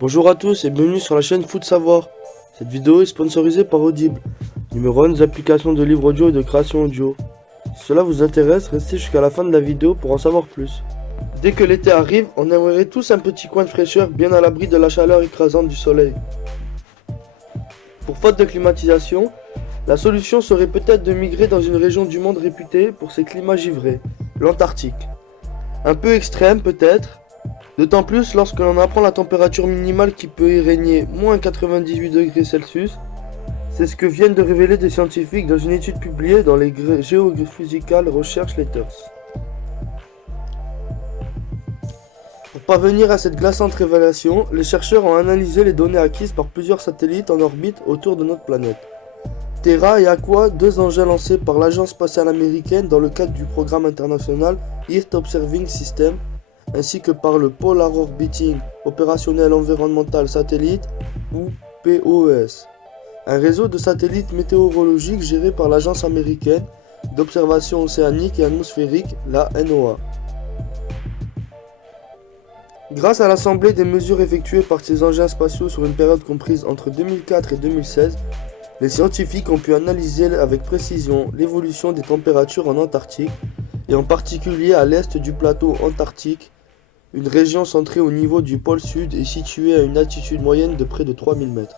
Bonjour à tous et bienvenue sur la chaîne Foot Savoir. Cette vidéo est sponsorisée par Audible, numéro 1 des applications de livres audio et de création audio. Si cela vous intéresse, restez jusqu'à la fin de la vidéo pour en savoir plus. Dès que l'été arrive, on aimerait tous un petit coin de fraîcheur bien à l'abri de la chaleur écrasante du soleil. Pour faute de climatisation, la solution serait peut-être de migrer dans une région du monde réputée pour ses climats givrés, l'Antarctique. Un peu extrême peut-être, d'autant plus lorsque l'on apprend la température minimale qui peut y régner moins 98 degrés Celsius. C'est ce que viennent de révéler des scientifiques dans une étude publiée dans les Geophysical Research Letters. Pour parvenir à cette glaçante révélation, les chercheurs ont analysé les données acquises par plusieurs satellites en orbite autour de notre planète. Terra et Aqua, deux engins lancés par l'Agence spatiale américaine dans le cadre du programme international Earth Observing System, ainsi que par le Polar Orbiting Opérationnel Environmental Satellite, ou POES, un réseau de satellites météorologiques géré par l'Agence américaine d'observation océanique et atmosphérique, la NOAA. Grâce à l'assemblée des mesures effectuées par ces engins spatiaux sur une période comprise entre 2004 et 2016, les scientifiques ont pu analyser avec précision l'évolution des températures en Antarctique, et en particulier à l'est du plateau antarctique, une région centrée au niveau du pôle sud et située à une altitude moyenne de près de 3000 mètres.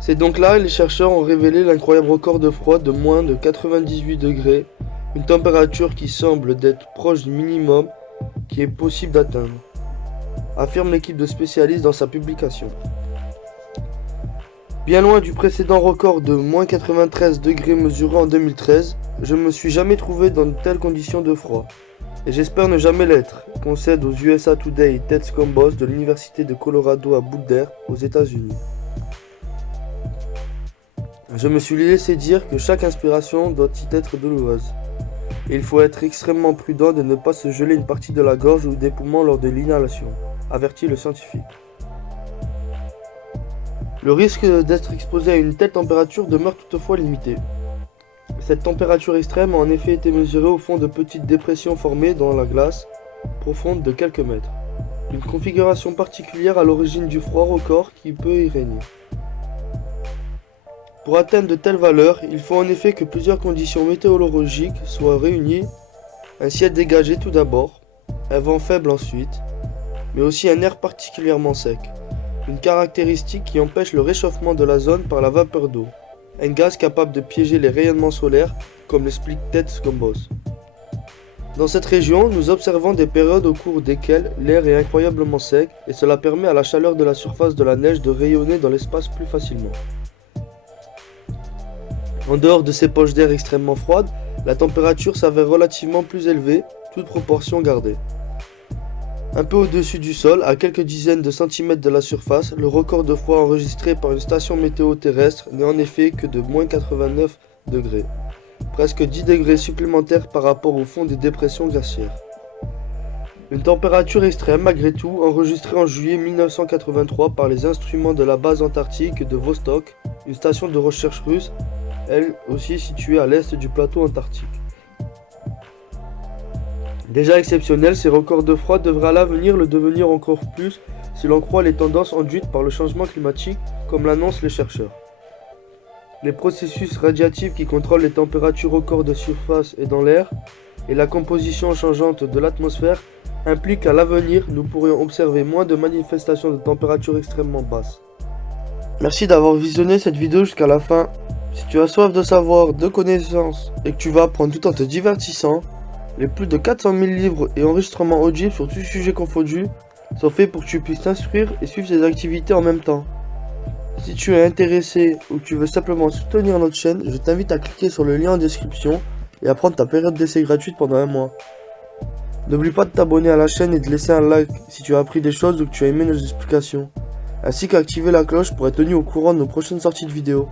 C'est donc là que les chercheurs ont révélé l'incroyable record de froid de moins de 98 degrés, une température qui semble d'être proche du minimum qui est possible d'atteindre, affirme l'équipe de spécialistes dans sa publication. Bien loin du précédent record de moins 93 degrés mesuré en 2013, je ne me suis jamais trouvé dans de telles conditions de froid. Et j'espère ne jamais l'être, concède aux USA Today Ted Scombos de l'université de Colorado à Boulder, aux États-Unis. Je me suis laissé dire que chaque inspiration doit y être douloureuse. Et il faut être extrêmement prudent de ne pas se geler une partie de la gorge ou des poumons lors de l'inhalation, avertit le scientifique. Le risque d'être exposé à une telle température demeure toutefois limité. Cette température extrême a en effet été mesurée au fond de petites dépressions formées dans la glace, profonde de quelques mètres. Une configuration particulière à l'origine du froid record qui peut y régner. Pour atteindre de telles valeurs, il faut en effet que plusieurs conditions météorologiques soient réunies. Un ciel dégagé tout d'abord, un vent faible ensuite, mais aussi un air particulièrement sec. Une caractéristique qui empêche le réchauffement de la zone par la vapeur d'eau, un gaz capable de piéger les rayonnements solaires, comme l'explique Ted Scombos. Dans cette région, nous observons des périodes au cours desquelles l'air est incroyablement sec et cela permet à la chaleur de la surface de la neige de rayonner dans l'espace plus facilement. En dehors de ces poches d'air extrêmement froides, la température s'avère relativement plus élevée, toute proportion gardée. Un peu au-dessus du sol, à quelques dizaines de centimètres de la surface, le record de froid enregistré par une station météo terrestre n'est en effet que de moins 89 degrés, presque 10 degrés supplémentaires par rapport au fond des dépressions glaciaires. Une température extrême malgré tout, enregistrée en juillet 1983 par les instruments de la base antarctique de Vostok, une station de recherche russe, elle aussi située à l'est du plateau antarctique. Déjà exceptionnel, ces records de froid devraient à l'avenir le devenir encore plus si l'on croit les tendances induites par le changement climatique, comme l'annoncent les chercheurs. Les processus radiatifs qui contrôlent les températures records de surface et dans l'air, et la composition changeante de l'atmosphère, impliquent qu'à l'avenir, nous pourrions observer moins de manifestations de températures extrêmement basses. Merci d'avoir visionné cette vidéo jusqu'à la fin. Si tu as soif de savoir, de connaissances, et que tu vas apprendre tout en te divertissant, les plus de 400 000 livres et enregistrements audibles sur tous sujets confondus sont faits pour que tu puisses t'instruire et suivre ces activités en même temps. Si tu es intéressé ou que tu veux simplement soutenir notre chaîne, je t'invite à cliquer sur le lien en description et à prendre ta période d'essai gratuite pendant un mois. N'oublie pas de t'abonner à la chaîne et de laisser un like si tu as appris des choses ou que tu as aimé nos explications, ainsi qu'activer la cloche pour être tenu au courant de nos prochaines sorties de vidéos.